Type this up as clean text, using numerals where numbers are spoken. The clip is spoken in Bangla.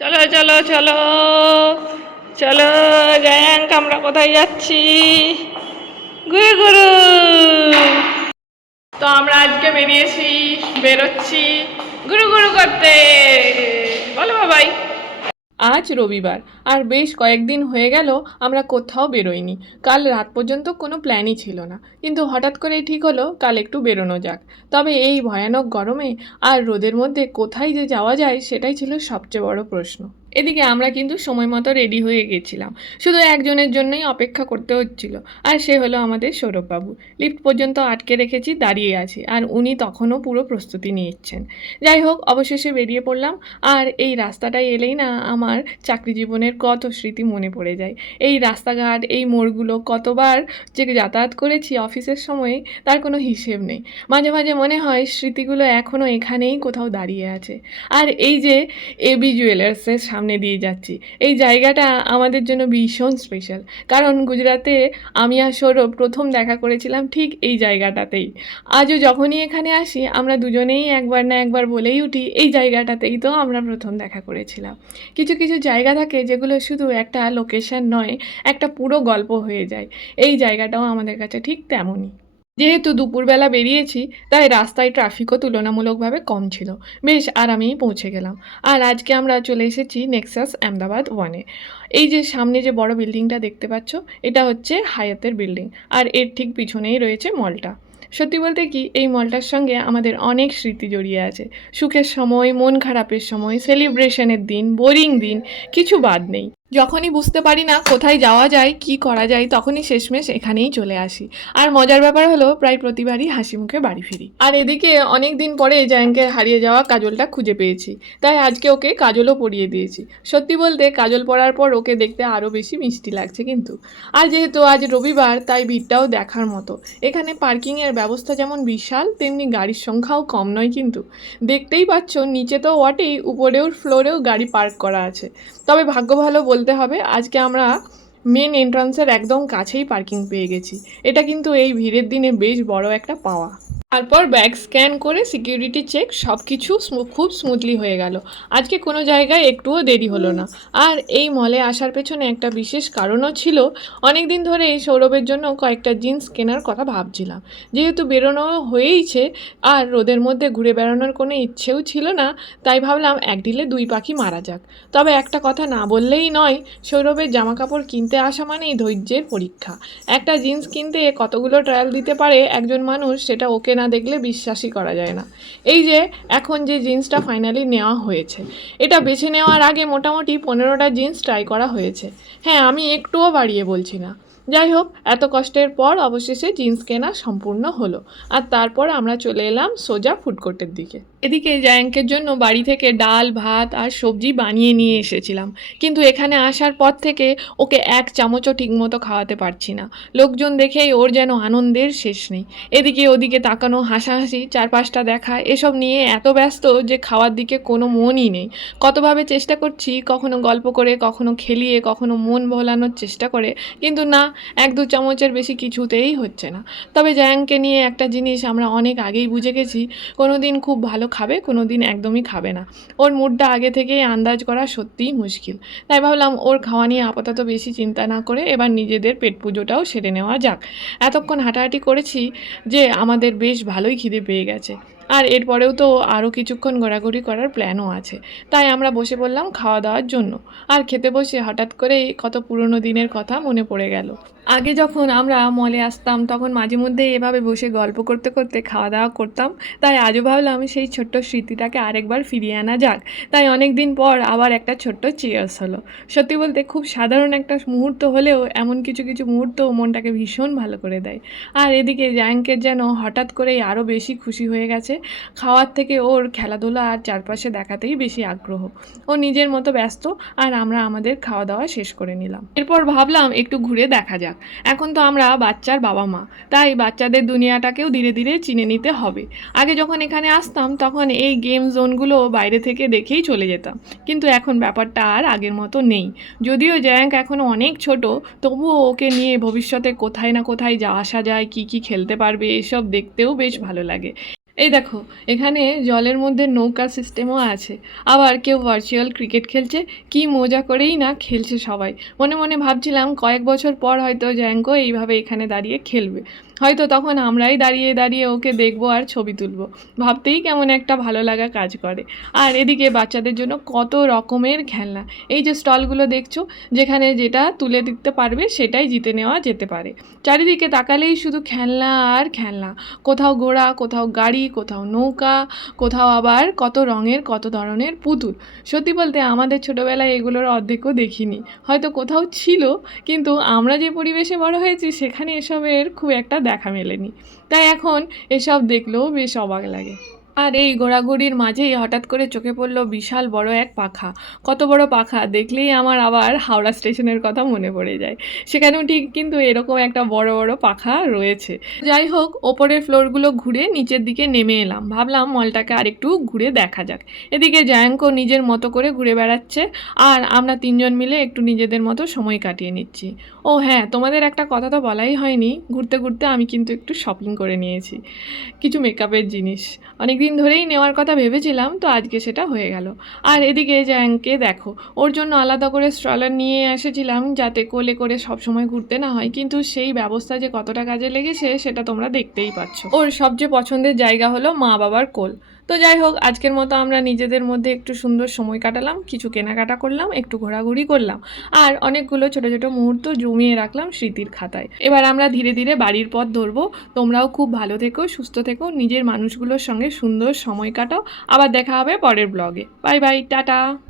চলো চলো চলো চলো জায়াঙ্ক, আমরা কোথায় যাচ্ছি? গুরু গুরু। তো আমরা আজকে বেরোচ্ছি গুরু গুরু করতে। বলো বাবাই। আজ রবিবার, আর বেশ কয়েকদিন হয়ে গেল আমরা কোথাও বেরোইনি। কাল রাত পর্যন্ত কোনো প্ল্যানই ছিল না, কিন্তু হঠাৎ করেই ঠিক হলো কাল একটু বেরোনো যাক। তবে এই ভয়ানক গরমে আর রোদের মধ্যে কোথায় যে যাওয়া যায় সেটাই ছিল সবচেয়ে বড় প্রশ্ন। এদিকে আমরা কিন্তু সময় মতো রেডি হয়ে গেছিলাম, শুধু একজনের জন্যই অপেক্ষা করতে হচ্ছিল, আর সে হলো আমাদের সৌরভবাবু। লিফট পর্যন্ত আটকে রেখেছি, দাঁড়িয়ে আছি, আর উনি তখনও পুরো প্রস্তুতি নিচ্ছেন। যাই হোক, অবশেষে বেরিয়ে পড়লাম। আর এই রাস্তাটায় এলেই না আমার চাকরি জীবনের কত স্মৃতি মনে পড়ে যায়। এই রাস্তাঘাট, এই মোড়গুলো কতবার যে যাতায়াত করেছি অফিসের সময়ে তার কোনো হিসেব নেই। মাঝে মাঝে মনে হয় স্মৃতিগুলো এখনও এখানেই কোথাও দাঁড়িয়ে আছে। আর এই যে এবি জুয়েলার্সের সামনে দিয়ে যাচ্ছি, এই জায়গাটা আমাদের জন্য ভীষণ স্পেশাল, কারণ গুজরাতে আমি আর সৌরভ প্রথম দেখা করেছিলাম ঠিক এই জায়গাটাতেই। আজও যখনই এখানে আসি আমরা দুজনেই একবার না একবার বলেই উঠি, এই জায়গাটাতেই তো আমরা প্রথম দেখা করেছিলাম। কিছু কিছু জায়গা থাকে যেগুলো শুধু একটা লোকেশন নয়, একটা পুরো গল্প হয়ে যায়। এই জায়গাটাও আমাদের কাছে ঠিক তেমনই। যেহেতু দুপুরবেলা বেরিয়েছি, তাই রাস্তায় ট্রাফিকও তুলনামূলকভাবে কম ছিল। বেশ আরামেই পৌঁছে গেলাম। আর আজকে আমরা চলে এসেছি নেক্সাস আহমেদাবাদ 1-এ। এই যে সামনে যে বড় বিল্ডিংটা দেখতে পাচ্ছ, এটা হচ্ছে হায়াতের বিল্ডিং, আর এর ঠিক পিছনেই রয়েছে মলটা। সত্যি বলতে কি, এই মলটার সঙ্গে আমাদের অনেক স্মৃতি জড়িয়ে আছে। সুখের সময়, মন খারাপের সময়, সেলিব্রেশনের দিন, বোরিং দিন, কিছু বাদ নেই। যখনই বুঝতে পারি না কোথায় যাওয়া যায়, কি করা যায়, তখনই শেষমেশ এখানেই চলে আসি। আর মজার ব্যাপার হলো প্রায় প্রতিবারই হাসি মুখে বাড়ি ফিরি। আর এদিকে অনেক দিন পরে জায়াঙ্কের হারিয়ে যাওয়া কাজলটা খুঁজে পেয়েছি, তাই আজকে ওকে কাজলও পরিয়ে দিয়েছি। সত্যি বলতে কাজল পরার পর ওকে দেখতে আরও বেশি মিষ্টি লাগছে কিন্তু। আর যেহেতু আজ রবিবার, তাই ভিড়টাও দেখার মতো। এখানে পার্কিংয়ের ব্যবস্থা যেমন বিশাল, তেমনি গাড়ির সংখ্যাও কম নয় কিন্তু। দেখতেই পাচ্ছ নিচে তো ওয়াটেই, উপরেও ফ্লোরেও গাড়ি পার্ক করা আছে। তবে ভাগ্য ভালো বলতে হবে, আজকে আমরা মেন এন্ট্রান্সের একদম কাছেই পার্কিং পেয়ে গেছি। এটা কিন্তু এই ভিড়ের দিনে বেশ বড় একটা পাওয়া। তারপর ব্যাগ স্ক্যান করে সিকিউরিটি চেক, সব কিছু খুব স্মুথলি হয়ে গেল। আজকে কোনো জায়গায় একটুও দেরি হলো না। আর এই মলে আসার পেছনে একটা বিশেষ কারণও ছিল। অনেক দিন ধরে এই সৌরভের জন্য কয়েকটা জিন্স কেনার কথা ভাবছিলাম। যেহেতু বেরোনো হয়েইছে, আর রোদের মধ্যে ঘুরে বেড়ানোর কোনো ইচ্ছেও ছিল না, তাই ভাবলাম এক ঢিলে দুই পাখি মারা যাক। তবে একটা কথা না বললেই নয়, সৌরভের জামা কাপড় কিনতে আসা মানেই ধৈর্যের পরীক্ষা। একটা জিন্স কিনতে কতগুলো ট্রায়াল দিতে পারে একজন মানুষ, সেটা ওকে না দেখলে বিশ্বাসই করা যায় না। এই যে এখন যে জিন্সটা ফাইনালি নেওয়া হয়েছে, এটা বেছে নেওয়ার আগে মোটামুটি 15টা জিন্স ট্রাই করা হয়েছে। হ্যাঁ, আমি একটুও বাড়িয়ে বলছি না। যাই হোক, এত কষ্টের পর অবশেষে জিন্স কেনা সম্পূর্ণ হলো। আর তারপর আমরা চলে এলাম সোজা ফুড কোর্টের দিকে। এদিকে জায়াঙ্কের জন্য বাড়ি থেকে ডাল, ভাত আর সবজি বানিয়ে নিয়ে এসেছিলাম, কিন্তু এখানে আসার পর থেকে ওকে এক চামচও ঠিকমতো খাওয়াতে পারছি না। লোকজন দেখেই ওর যেন আনন্দের শেষ নেই। এদিকে ওদিকে তাকানো, হাসাহাসি, চারপাশটা দেখা, এসব নিয়ে এত ব্যস্ত যে খাওয়ার দিকে কোনো মনই নেই। কতভাবে চেষ্টা করছি, কখনো গল্প করে, কখনো খেলিয়ে, কখনো মন ভোলানোর চেষ্টা করে, কিন্তু না, এক দু চামচের বেশি কিছুতেই হচ্ছে না। তবে জায়াঙ্ককে নিয়ে একটা জিনিস আমরা অনেক আগেই বুঝে গেছি, কোনো দিন খুব ভালো খাবে, কোনো দিন একদমই খাবে না। ওর মুডটা আগে থেকেই আন্দাজ করা সত্যিই মুশকিল। তাই ভাবলাম ওর খাওয়া নিয়ে আপাতত বেশি চিন্তা না করে এবার নিজেদের পেট পুজোটাও সেরে নেওয়া যাক। এতক্ষণ হাঁটাহাঁটি করেছি যে আমাদের বেশ ভালোই খিদে পেয়ে গেছে। আর এরপরেও তো আরও কিছুক্ষণ ঘোরাঘুরি করার প্ল্যানও আছে। তাই আমরা বসে পড়লাম খাওয়া দাওয়ার জন্য। আর খেতে বসে হঠাৎ করেই কত পুরনো দিনের কথা মনে পড়ে গেল। আগে যখন আমরা মলে আসতাম তখন মাঝে মধ্যে এভাবে বসে গল্প করতে করতে খাওয়া দাওয়া করতাম। তাই আজও ভাবলাম সেই ছোট্ট স্মৃতিটাকে আরেকবার ফিরিয়ে আনা যাক। তাই অনেক দিন পর আবার একটা ছোট্ট চিয়ার্স হলো। সত্যি বলতে খুব সাধারণ একটা মুহূর্ত হলেও এমন কিছু কিছু মুহূর্ত মনটাকে ভীষণ ভালো করে দেয়। আর এদিকে জায়াঙ্কের যেন হঠাৎ করেই আরও বেশি খুশি হয়ে গেছে। খাওয়ার থেকে ওর খেলাধুলা আর চারপাশে দেখাতেই বেশি আগ্রহ। ও নিজের মতো ব্যস্ত, আর আমরা আমাদের খাওয়া দাওয়া শেষ করে নিলাম। এরপর ভাবলাম একটু ঘুরে দেখা যাক। এখন তো আমরা বাচ্চার বাবা মা, তাই বাচ্চাদের দুনিয়াটাকেও ধীরে ধীরে চিনে নিতে হবে। আগে যখন এখানে আসতাম তখন এই গেম জোনগুলো বাইরে থেকে দেখেই চলে যেতাম, কিন্তু এখন ব্যাপারটা আর আগের মতো নেই। যদিও জায়াঙ্ক এখনও অনেক ছোট, তবুও ওকে নিয়ে ভবিষ্যতে কোথায় না কোথায় আসা যায়, কি কি খেলতে পারবে, এসব দেখতেও বেশ ভালো লাগে। এই দেখো, এখানে জলের মধ্যে নৌকা সিস্টেমও আছে। আবার কেউ ভার্চুয়াল ক্রিকেট খেলছে। কি মজা করেই না খেলছে সবাই। মনে মনে ভাবছিলাম কয়েক বছর পর হয়তো জ্যাঙ্কো এইভাবে এখানে দাঁড়িয়ে খেলবে। হয়তো তখন আমরাই দাঁড়িয়ে দাঁড়িয়ে ওকে দেখবো আর ছবি তুলবো। ভাবতেই কেমন একটা ভালো লাগা কাজ করে। আর এদিকে বাচ্চাদের জন্য কত রকমের খেলনা। এই যে স্টলগুলো দেখছো, যেখানে যেটা তুলে দিতে পারবে সেটাই জিতে নেওয়া যেতে পারে। চারিদিকে তাকালেই শুধু খেলনা আর খেলনা। কোথাও ঘোড়া, কোথাও গাড়ি, কোথাও নৌকা, কোথাও আবার কত রঙের কত ধরনের পুতুল। সত্যি বলতে আমাদের ছোটোবেলায় এগুলোর অর্ধেকও দেখিনি। হয়তো কোথাও ছিল, কিন্তু আমরা যে পরিবেশে বড় হয়েছি সেখানে এসবের খুব একটা দেখা মেলেনি। তাই এখন এসব দেখলেও বেশ অবাক লাগে। আর এই ঘোরাঘুরির মাঝেই হঠাৎ করে চোখে পড়লো বিশাল বড় এক পাখা। কত বড় পাখা দেখলেই আমার আবার হাওড়া স্টেশনের কথা মনে পড়ে যায়। সেখানেও ঠিক কিন্তু এরকম একটা বড় বড় পাখা রয়েছে। যাই হোক, ওপরের ফ্লোরগুলো ঘুরে নিচের দিকে নেমে এলাম। ভাবলাম মলটাকে আরেকটু ঘুরে দেখা যাক। এদিকে জায়াঙ্কও নিজের মতো করে ঘুরে বেড়াচ্ছে, আর আমরা তিনজন মিলে একটু নিজেদের মতো সময় কাটিয়ে নিচ্ছি। ও হ্যাঁ, তোমাদের একটা কথা তো বলাই হয়নি, ঘুরতে ঘুরতে আমি কিন্তু একটু শপিং করে নিয়েছি কিছু মেকআপের জিনিস। অনেক দিন ধরেই নেওয়ার কথা ভেবেছিলাম, তো আজকে সেটা হয়ে গেল। আর এদিকে জ্যাংকে দেখো, ওর জন্য আলাদা করে স্ট্রলার নিয়ে এসেছিলাম যাতে কোলে করে সব সময় ঘুরতে না হয়, কিন্তু সেই ব্যবস্থা যে কতটা কাজে লেগেছে সেটা তোমরা দেখতেই পাচ্ছ। ওর সবচেয়ে পছন্দের জায়গা হলো মা বাবার কোল। তো যাই হোক, আজকের মতো আমরা নিজেদের মধ্যে একটু সুন্দর সময় কাটালাম, কিছু কেনাকাটা করলাম, একটু ঘোরাঘুরি করলাম, আর অনেকগুলো ছোট ছোট মুহূর্ত জমিয়ে রাখলাম স্মৃতির খাতায়। এবার আমরা ধীরে ধীরে বাড়ির পথ ধরবো। তোমরাও খুব ভালো থেকো, সুস্থ থেকো, নিজের মানুষগুলোর সঙ্গে সুন্দর সময় কাটাও। আবার দেখা হবে পরের ব্লগে। Bye bye, tata.